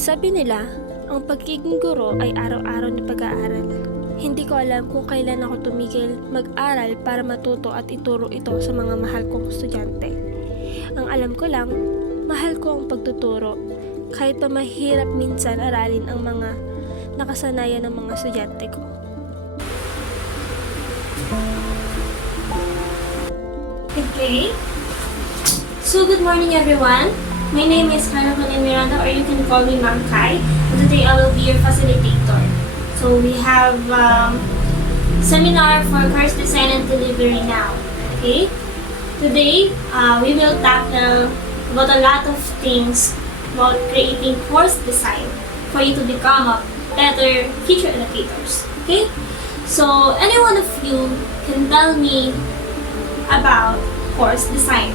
Sabi nila, ang pagiging guro ay araw-araw na pag-aaral. Hindi ko alam kung kailan ako tumigil mag-aral para matuto at ituro ito sa mga mahal kong estudyante. Ang alam ko lang, mahal ko ang pagtuturo, kahit pa mahirap minsan aralin ang mga nakasanayan ng mga estudyante ko. Okay. So, good morning everyone. My name is Hannah Miranda, or you can call me Ma'am Kai. And today I will be your facilitator. So, we have seminar for course design and delivery now. Okay. Today, we will tackle about a lot of things about creating course design for you to become a better teacher educators. Okay. So, any one of you can tell me about course design.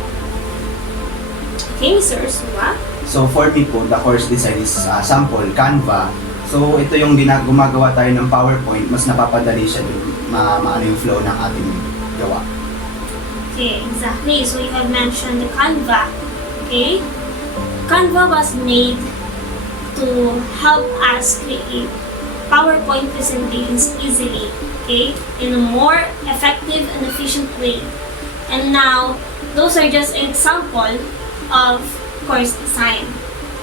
Okay, Mr. Ursula? So for me po, the course design is sample, Canva. So ito yung gumagawa tayo ng PowerPoint, mas napapadali siya yung maano yung flow ng ating gawa. Okay, exactly. So you have mentioned the Canva. Okay? Canva was made to help us create PowerPoint presentations easily, okay, in a more effective and efficient way. And now, those are just an example of course design.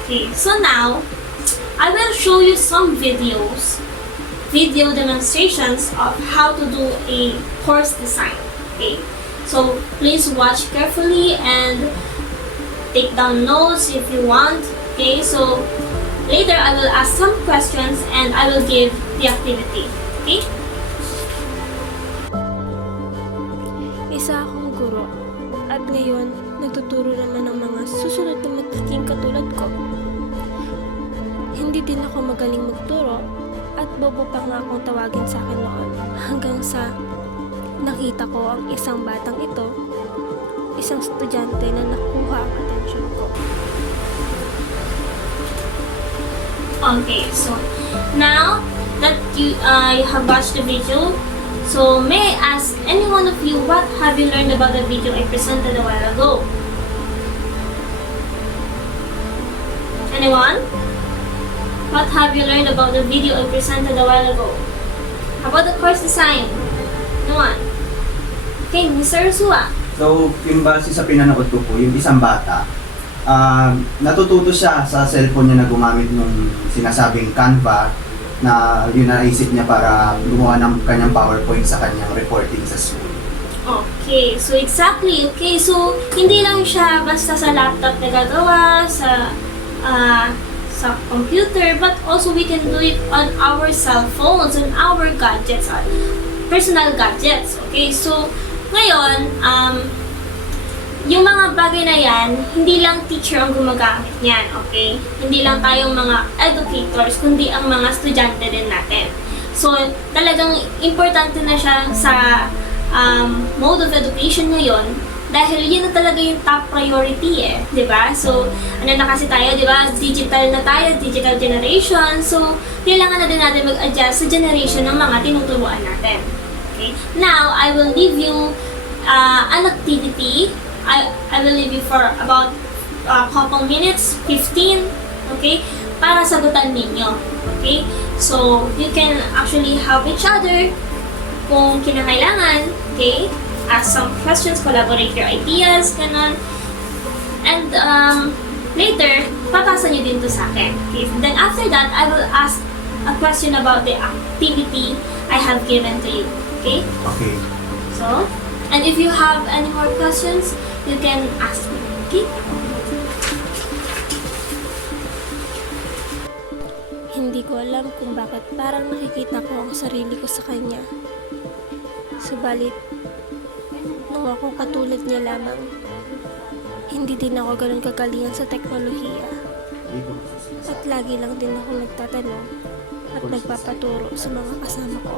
Okay, so now, I will show you some video demonstrations of how to do a course design. Okay, so please watch carefully and take down notes if you want. Okay, so later I will ask some questions and I will give the activity. Okay? Isa akong guro at ngayon nagtuturo naman ng mga susunod na magiging katulad ko. Hindi din ako magaling magturo at bobo pa nga akong tawagin sa akin noon hanggang sa nakita ko ang isang batang ito, isang estudyante na nakuha ang atensyon ko. Okay, so now that you have watched the video, so may I ask any one of you what have you learned about the video I presented a while ago? Anyone? What have you learned about the video I presented a while ago? How about the course design? No one? Okay, Mr. Ursula. So yung base sa pinanood ko po, yung isang bata, natututo siya sa cellphone niya na gumamit ng sinasabing Canva na yun naisip niya para gumawa ng kanyang PowerPoint sa kanyang reporting sa school. Okay, so exactly. Okay, so hindi lang siya basta sa laptop na gagawa, sa computer, but also we can do it on our cell phones, on our gadgets, personal gadgets. Okay, so ngayon, yung mga bagay na yan, hindi lang teacher ang gumagamit niyan, okay? Hindi lang tayong mga educators, kundi ang mga estudyante din natin. So, talagang importante na siya sa mode of education ngayon dahil yun na talaga yung top priority di ba? So, ano na kasi tayo, di ba? Digital na tayo, digital generation. So, kailangan na din natin mag-adjust sa generation ng mga tinuturuan natin. Okay? Now, I will leave you an activity. I will leave you for about a couple minutes, 15, okay, para sagutan ninyo, okay? So, you can actually help each other kung kinakailangan, okay? Ask some questions, collaborate your ideas, ganun. And later, papasa nyo din to sa akin, okay? Then after that, I will ask a question about the activity I have given to you, okay? Okay. So, and if you have any more questions, you can ask me, okay? Hindi ko alam kung bakit parang nakikita ko ang sarili ko sa kanya. Subalit, nung ako katulad niya lamang, hindi din ako ganun kagalingan sa teknolohiya. At lagi lang din ako nagtatanong at nagpapaturo sa mga kasama ko.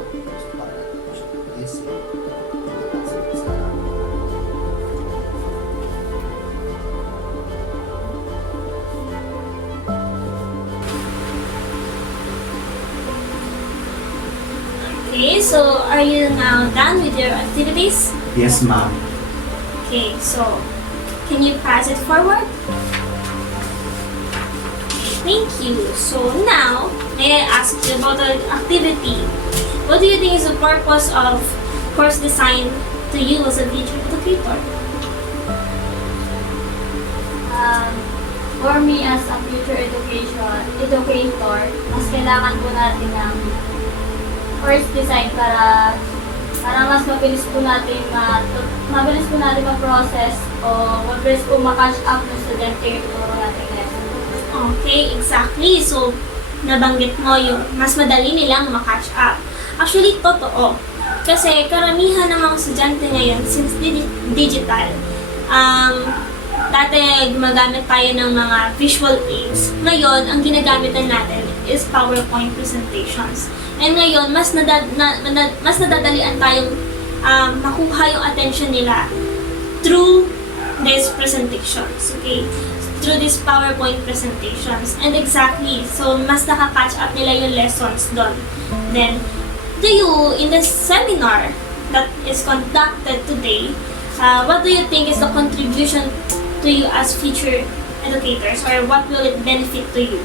Okay, so are you now done with your activities? Yes, ma'am. Okay, so can you pass it forward? Thank you. So now, may I ask you about the activity? What do you think is the purpose of course design to you as a teacher educator? For me as a future educator, mas kailangan po natin ng course design para mas mabilis po natin ma-process o mabilis po ma-catch up ng estudyante yung turo natin lesson. Okay, exactly. So, nabanggit mo yung mas madali nilang makatch up. Actually, totoo. Kasi karamihan ng mga estudyante ngayon, since digital, dati gumagamit tayo ng mga visual aids. Ngayon, ang ginagamitan natin is PowerPoint presentations. And ngayon, mas nadadalian tayong makuha yung attention nila through these presentations. Okay? Through these PowerPoint presentations. And exactly, so mas nakaka-catch up nila yung lessons doon. Then, to you, in the seminar that is conducted today, what do you think is the contribution to you as future educators, or what will it benefit to you?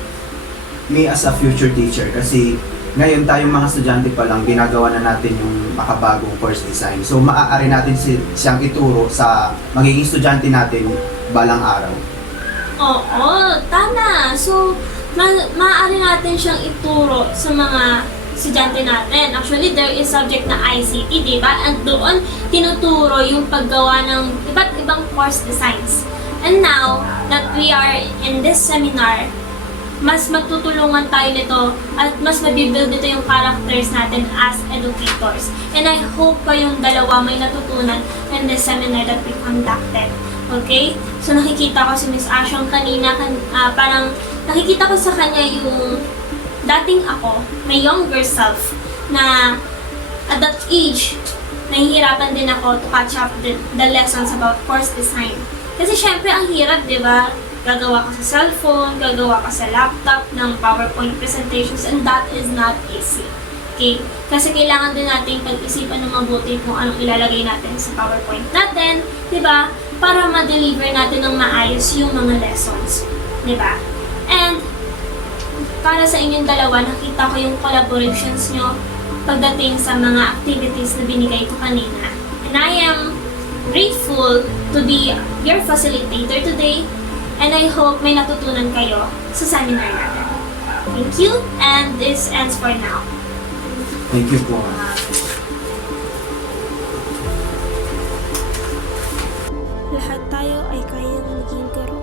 Me as a future teacher, kasi ngayon tayong mga estudyante pa lang, ginagawa na natin yung makabagong course design. So maaari natin siyang ituro sa magiging estudyante natin balang araw. Oo, tama. So, maaari natin siyang ituro sa mga estudyante natin. Actually, there is subject na ICT, di ba? At doon, tinuturo yung paggawa ng iba't ibang course designs. And now, that we are in this seminar, mas magtutulungan tayo nito at mas mabibuild dito yung characters natin as educators. And I hope kayong dalawa may natutunan in this seminar that we conducted. Okay? So nakikita ko si Miss Ashong kanina, parang nakikita ko sa kanya yung dating ako, my younger self, na at that age, nahihirapan din ako to catch up the lessons about course design. Kasi syempre ang hirap, di ba? Gagawa ka sa cellphone, gagawa ka sa laptop ng PowerPoint presentations, and that is not easy. Okay? Kasi kailangan din natin pag-isipan ng mabuti kung anong ilalagay natin sa PowerPoint natin, di ba? Para ma-deliver natin ng maayos yung mga lessons. Di ba? And, para sa inyong dalawa, nakita ko yung collaborations nyo pagdating sa mga activities na binigay ko kanina. And I am grateful to be your facilitator today, and I hope may natutunan kayo sa seminar natin. Thank you, and this ends for now. Thank you po. Lahat tayo ay kayang maging guro,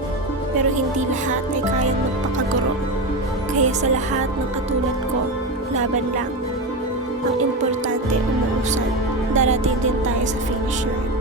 pero hindi lahat ay kayang magpakaguro. Kaya sa lahat ng katulad ko, laban lang. Ang importante umuusad, darating din tayo sa finish line.